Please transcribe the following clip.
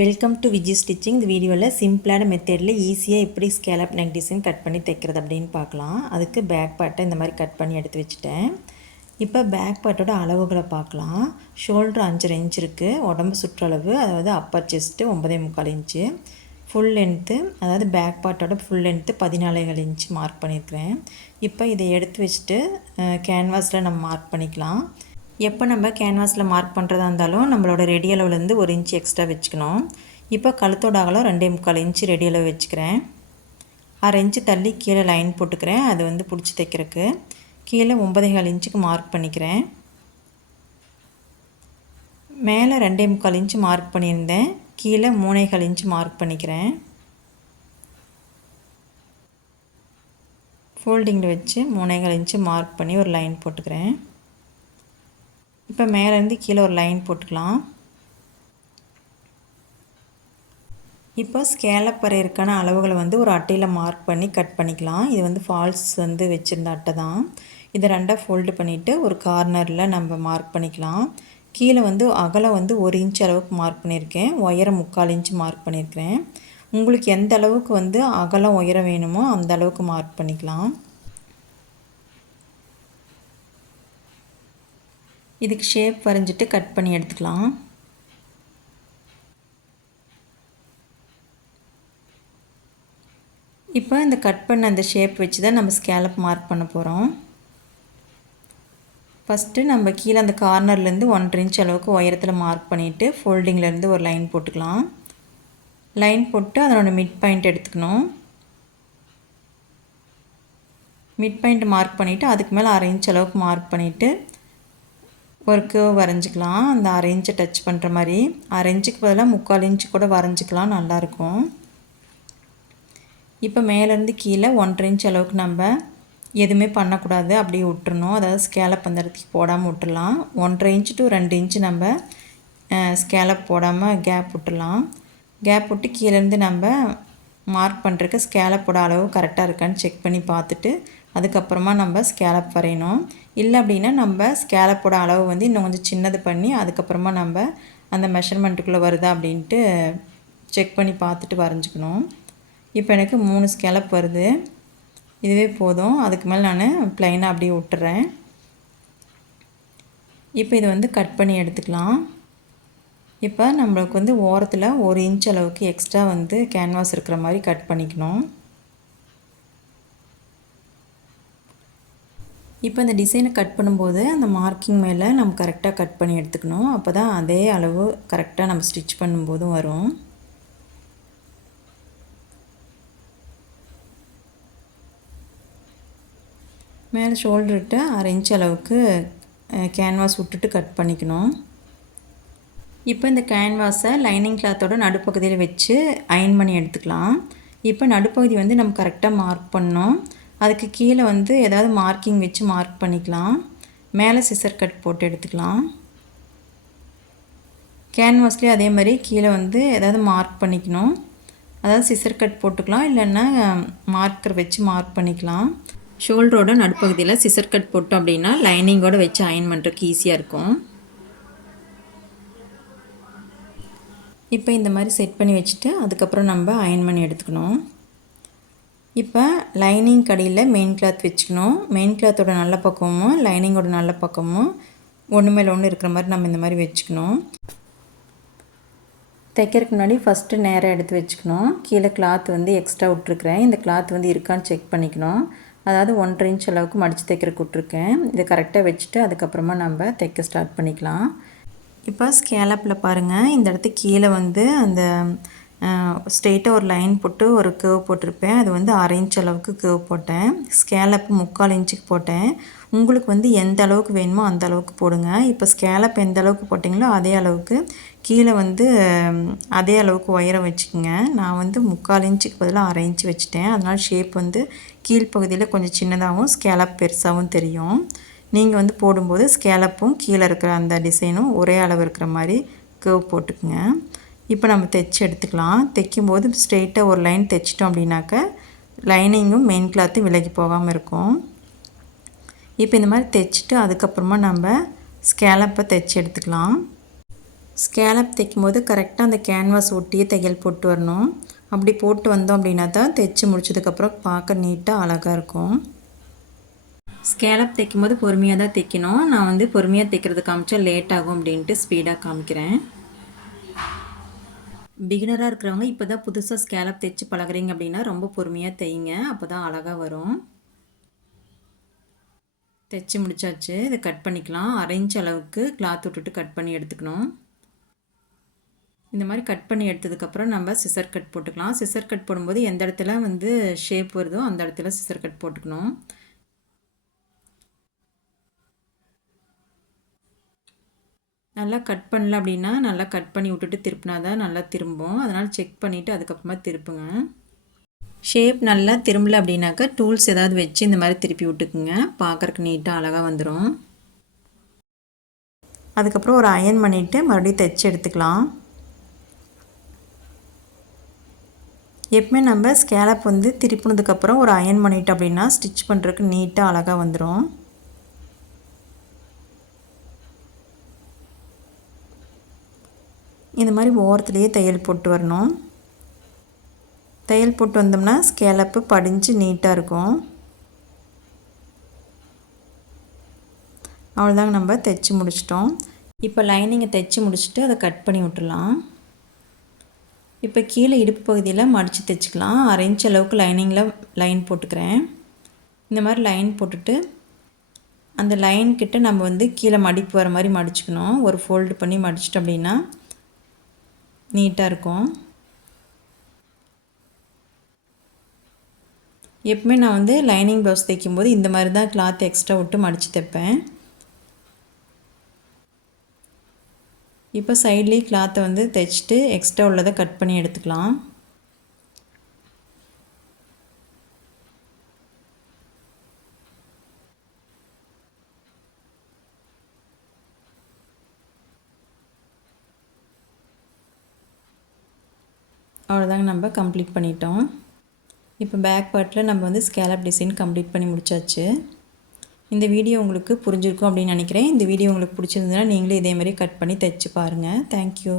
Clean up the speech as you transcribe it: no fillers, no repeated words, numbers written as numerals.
Welcome to Viji stitching. இந்த வீடியோவில் சிம்பிளான மெத்தடில் ஈஸியாக எப்படி ஸ்கேலப் நெக் டிசைன் கட் பண்ணி தைக்கிறது அப்படின்னு பார்க்கலாம். அதுக்கு பேக் பார்ட்டை இந்த மாதிரி கட் பண்ணி எடுத்து வச்சுட்டேன். இப்போ பேக் பார்ட்டோட அளவுகளை பார்க்கலாம். ஷோல்டர் 5.5 இன்ச் இருக்குது. உடம்பு சுற்றளவு அதாவது upper chest 9.25 inch. Full length அதாவது பேக் பார்ட்டோட ஃபுல் லென்த்து 14.5 இன்ச் மார்க் பண்ணியிருக்கிறேன். இப்போ இதை எடுத்து வச்சுட்டு கேன்வாஸில் நம்ம மார்க் பண்ணிக்கலாம். எப்போ நம்ம கேன்வாஸில் மார்க் பண்ணுறதா இருந்தாலும் நம்மளோட ரெடி அளவுலேருந்து 1 இன்ச் எக்ஸ்ட்ரா வச்சுக்கணும். இப்போ கழுத்தோட அகலம் 2.25 இன்ச் ரெடி அளவு வச்சுக்கிறேன். 1/2 இன்ச்சு தள்ளி கீழே லைன் போட்டுக்கிறேன். அது வந்து பிடிச்சி தைக்கிறதுக்கு கீழே 9.25 இன்ச்சுக்கு மார்க் பண்ணிக்கிறேன். மேலே 2.25 இன்ச்சு மார்க் பண்ணியிருந்தேன். கீழே 3.25 இன்ச்சு மார்க் பண்ணிக்கிறேன். ஃபோல்டிங்கில் வச்சு 3.25 இன்ச்சு மார்க் பண்ணி ஒரு லைன் போட்டுக்கிறேன். இப்போ மேலேருந்து கீழே ஒரு லைன் போட்டுக்கலாம். இப்போ ஸ்கேலப் வரையறதுக்கான அளவுகளை வந்து ஒரு அட்டையில் மார்க் பண்ணி கட் பண்ணிக்கலாம். இது வந்து ஃபால்ஸ் வந்து வச்சுருந்த அட்டை தான். இதை ரெண்டாக ஃபோல்டு பண்ணிவிட்டு ஒரு கார்னரில் நம்ம மார்க் பண்ணிக்கலாம். கீழே வந்து அகலம் வந்து 1 இன்ச் அளவுக்கு மார்க் பண்ணியிருக்கேன். உயரம் 3/4 இன்ச் மார்க் பண்ணியிருக்கிறேன். உங்களுக்கு எந்த அளவுக்கு வந்து அகலம் உயரம் வேணுமோ அந்த அளவுக்கு மார்க் பண்ணிக்கலாம். இதுக்கு ஷேப் வரைஞ்சிட்டு கட் பண்ணி எடுத்துக்கலாம். இப்போ இந்த கட் பண்ண அந்த ஷேப் வச்சு தான் நம்ம ஸ்கேலப் மார்க் பண்ண போகிறோம். ஃபஸ்ட்டு நம்ம கீழே அந்த கார்னர்லேருந்து 1.5 இன்ச் அளவுக்கு உயரத்தில் மார்க் பண்ணிவிட்டு ஃபோல்டிங்லேருந்து ஒரு லைன் போட்டுக்கலாம். லைன் போட்டு அதனோட மிட் பாயிண்ட் எடுத்துக்கணும். மிட் பாயிண்ட் மார்க் பண்ணிவிட்டு அதுக்கு மேலே 1/2 இன்ச் அளவுக்கு மார்க் பண்ணிவிட்டு ஒரு கர்வ் வரைஞ்சிக்கலாம். அந்த 1/2 இன்ச்சை டச் பண்ணுற மாதிரி 1/2 இன்ச்சுக்கு பதிலாக 3/4 இன்ச்சு கூட வரைஞ்சிக்கலாம், நல்லாயிருக்கும். இப்போ மேலேருந்து கீழே 1.5 இன்ச் அளவுக்கு நம்ம எதுவுமே பண்ணக்கூடாது, அப்படியே விட்டுறணும். அதாவது ஸ்கேலப் அந்த இடத்துக்கு போடாமல் விட்டுடலாம். 1.5 இன்ச்சு டு 2 இன்ச்சு நம்ம ஸ்கேலப் போடாமல் கேப் விட்டுடலாம். கேப் விட்டு கீழேருந்து நம்ம மார்க் பண்ணுறதுக்கு ஸ்கேலப்போட அளவு கரெக்டாக இருக்கான்னு செக் பண்ணி பார்த்துட்டு அதுக்கப்புறமா நம்ம ஸ்கேலப் வரையணும். இல்லை அப்படின்னா நம்ம ஸ்கேலப்போட அளவு வந்து இன்னும் கொஞ்சம் சின்னது பண்ணி அதுக்கப்புறமா நம்ம அந்த மெஷர்மெண்ட்டுக்குள்ளே வருதா அப்படின்ட்டு செக் பண்ணி பார்த்துட்டு வரைஞ்சிக்கணும். இப்போ எனக்கு 3 ஸ்கேலப் வருது, இதுவே போதும். அதுக்கு மேலே நான் ப்ளைனாக அப்படியே விட்டுறேன். இப்போ இதை வந்து கட் பண்ணி எடுத்துக்கலாம். இப்போ நம்மளுக்கு வந்து ஓரத்தில் 1 இன்ச் அளவுக்கு எக்ஸ்ட்ரா வந்து கேன்வாஸ் இருக்கிற மாதிரி கட் பண்ணிக்கணும். இப்போ இந்த டிசைனை கட் பண்ணும்போது அந்த மார்க்கிங் மேலே நம்ம கரெக்டாக கட் பண்ணி எடுத்துக்கணும். அப்போ தான் அதே அளவு கரெக்டாக நம்ம ஸ்டிச் பண்ணும்போதும் வரும். மேலே ஷோல்டர்கிட்ட 1/2 இன்ச் அளவுக்கு கேன்வாஸ் விட்டுட்டு கட் பண்ணிக்கணும். இப்போ இந்த கேன்வாஸை லைனிங் கிளாத்தோட நடுப்பகுதியில் வச்சு அயன் பண்ணி எடுத்துக்கலாம். இப்போ நடுப்பகுதி வந்து நம்ம கரெக்டாக மார்க் பண்ணோம். அதுக்கு கீழே வந்து ஏதாவது மார்க்கிங் வச்சு மார்க் பண்ணிக்கலாம். மேலே சிசர் கட் போட்டு எடுத்துக்கலாம். கேன்வாஸ்லேயே அதே மாதிரி கீழே வந்து ஏதாவது மார்க் பண்ணிக்கணும். அதாவது சிசர் கட் போட்டுக்கலாம், இல்லைன்னா மார்க்கர் வச்சு மார்க் பண்ணிக்கலாம். ஷோல்டரோட நடுப்பகுதியில் சிசர் கட் போட்டோம் அப்படின்னா லைனிங்கோடு வச்சு அயன் பண்ணுறதுக்கு ஈஸியாக இருக்கும். இப்போ இந்த மாதிரி செட் பண்ணி வச்சுட்டு அதுக்கப்புறம் நம்ம அயன் பண்ணி எடுத்துக்கணும். இப்போ லைனிங் கடியில் மெயின் கிளாத் வச்சுக்கணும். மெயின் கிளாத்தோட நல்ல பக்கமும் லைனிங்கோட நல்ல பக்கமும் ஒன்று மேலே ஒன்று இருக்கிற மாதிரி நம்ம இந்த மாதிரி வச்சுக்கணும். தைக்கிறதுக்கு முன்னாடி ஃபஸ்ட்டு நேராக எடுத்து வச்சுக்கணும். கீழே கிளாத் வந்து எக்ஸ்ட்ரா விட்ருக்குறேன். இந்த கிளாத் வந்து இருக்கான்னு செக் பண்ணிக்கணும். அதாவது 1.5 இன்ச் அளவுக்கு மடித்து தைக்கிறதுக்கு விட்ருக்கேன். இதை கரெக்டாக வச்சுட்டு அதுக்கப்புறமா நம்ம தைக்க ஸ்டார்ட் பண்ணிக்கலாம். இப்போ ஸ்கேலப்பில் பாருங்கள், இந்த இடத்துக்கு கீழே வந்து அந்த ஸ்ட்ரெயிட்டாக ஒரு லைன் போட்டு ஒரு கர்வ் போட்டிருப்பேன். அது வந்து 1/2 இன்ச் அளவுக்கு கர்வ் போட்டேன். ஸ்கேலப்பு 3/4 இன்ச்சுக்கு போட்டேன். உங்களுக்கு வந்து எந்த அளவுக்கு வேணுமோ அந்த அளவுக்கு போடுங்க. இப்போ ஸ்கேலப் எந்த அளவுக்கு போட்டிங்களோ அதே அளவுக்கு கீழே வந்து அதே அளவுக்கு உயரம் வச்சுக்கோங்க. நான் வந்து 3/4 இன்ச்சுக்கு பதிலாக 1/2 இன்ச்சு வச்சுட்டேன். அதனால் ஷேப் வந்து கீழ்ப்பகுதியில் கொஞ்சம் சின்னதாகவும் ஸ்கேலப் பெருசாகவும் தெரியும். நீங்கள் வந்து போடும்போது ஸ்கேலப்பும் கீழே இருக்கிற அந்த டிசைனும் ஒரே அளவு இருக்கிற மாதிரி கர்வ் போட்டுக்குங்க. இப்போ நம்ம தைச்சி எடுத்துக்கலாம். தைக்கும்போது ஸ்ட்ரெயிட்டாக ஒரு லைன் தைச்சிட்டோம் அப்படின்னாக்க லைனிங்கும் மெயின் கிளாத்தும் விலகி போகாமல் இருக்கும். இப்போ இந்த மாதிரி தைச்சிட்டு அதுக்கப்புறமா நம்ம ஸ்கேலப்பை தைச்சி எடுத்துக்கலாம். ஸ்கேலப் தைக்கும்போது கரெக்டாக அந்த கேன்வாஸ் ஒட்டியே தையல் போட்டு வரணும். அப்படி போட்டு வந்தோம் அப்படின்னா தான் தைச்சி முடிச்சதுக்கப்புறம் பார்க்க நீட்டாக அழகாக இருக்கும். ஸ்கேலப் தைக்கும்போது பொறுமையாக தான் தைக்கணும். நான் வந்து பொறுமையாக தைக்கிறது காமிச்சா லேட் ஆகும் அப்படின்ட்டு ஸ்பீடாக காமிக்கிறேன். பிகினராக இருக்கிறவங்க இப்போ தான் புதுசாக ஸ்கேலப் தைச்சி பழகுறீங்க அப்படின்னா ரொம்ப பொறுமையாக தைங்க. அப்போ தான் அழகாக வரும். தைச்சி முடிச்சாச்சு. இதை கட் பண்ணிக்கலாம். 1/2 இன்ச் அளவுக்கு கிளாத் விட்டுட்டு கட் பண்ணி எடுத்துக்கணும். இந்த மாதிரி கட் பண்ணி எடுத்ததுக்கப்புறம் நம்ம சிசர் கட் போட்டுக்கலாம். சிசர் கட் போடும்போது எந்த இடத்துல வந்து ஷேப் வருதோ அந்த இடத்துல சிசர் கட் போட்டுக்கணும். நல்லா கட் பண்ணல அப்படின்னா நல்லா கட் பண்ணி விட்டுட்டு திருப்பினா தான் நல்லா திரும்பும். அதனால் செக் பண்ணிவிட்டு அதுக்கப்புறமா திருப்புங்க. ஷேப் நல்லா திரும்பல அப்படின்னாக்கா டூல்ஸ் ஏதாவது வச்சு இந்த மாதிரி திருப்பி விட்டுக்குங்க. பார்க்குறக்கு நீட்டாக அழகாக வந்துடும். அதுக்கப்புறம் ஒரு அயன் பண்ணிவிட்டு மறுபடியும் தைச்சி எடுத்துக்கலாம். எப்பவுமே நம்ம ஸ்கேலப் வந்து திருப்பினதுக்கப்புறம் ஒரு அயன் பண்ணிட்டோம் அப்படின்னா ஸ்டிச் பண்ணுறதுக்கு நீட்டாக அழகாக வந்துடும். இந்த மாதிரி ஓரத்துலேயே தையல் போட்டு வரணும். தையல் போட்டு வந்தோம்னா ஸ்கேலப்பு படிஞ்சு நீட்டாக இருக்கும். அவ்வளோதாங்க, நம்ம தைச்சி முடிச்சிட்டோம். இப்போ லைனிங்கை தைச்சி முடிச்சுட்டு அதை கட் பண்ணி விட்டுடலாம். இப்போ கீழே இடுப்பு பகுதியில் மடித்து தைச்சிக்கலாம். 1/2 இன்ச் அளவுக்கு லைனிங்கில் லைன் போட்டுக்கிறேன். இந்த மாதிரி லைன் போட்டுட்டு அந்த லைன்கிட்ட நம்ம வந்து கீழே மடிப்பு வர மாதிரி மடிச்சுக்கணும். ஒரு ஃபோல்டு பண்ணி மடிச்சிட்டோம் அப்படின்னா நீட்டாக இருக்கும். எப்பவுமே நான் வந்து லைனிங் ப்ளவுஸ் தைக்கும்போது இந்த மாதிரி தான் கிளாத் எக்ஸ்ட்ரா விட்டு மடித்து தைப்பேன். இப்போ சைட்லேயே கிளாத்தை வந்து தைச்சிட்டு எக்ஸ்ட்ரா உள்ளதை கட் பண்ணி எடுத்துக்கலாம். அவ்வளோதாங்க, நம்ம கம்ப்ளீட் பண்ணிட்டோம். இப்போ பேக் பார்ட்டில் நம்ம வந்து ஸ்கேலப் டிசைன் கம்ப்ளீட் பண்ணி முடிச்சாச்சு. இந்த வீடியோ உங்களுக்கு புரிஞ்சிருக்கும் அப்படின்னு நினைக்கிறேன். இந்த வீடியோ உங்களுக்கு பிடிச்சிருந்ததுன்னா நீங்களே இதேமாதிரி கட் பண்ணி தைச்சி பாருங்கள். தேங்க்யூ.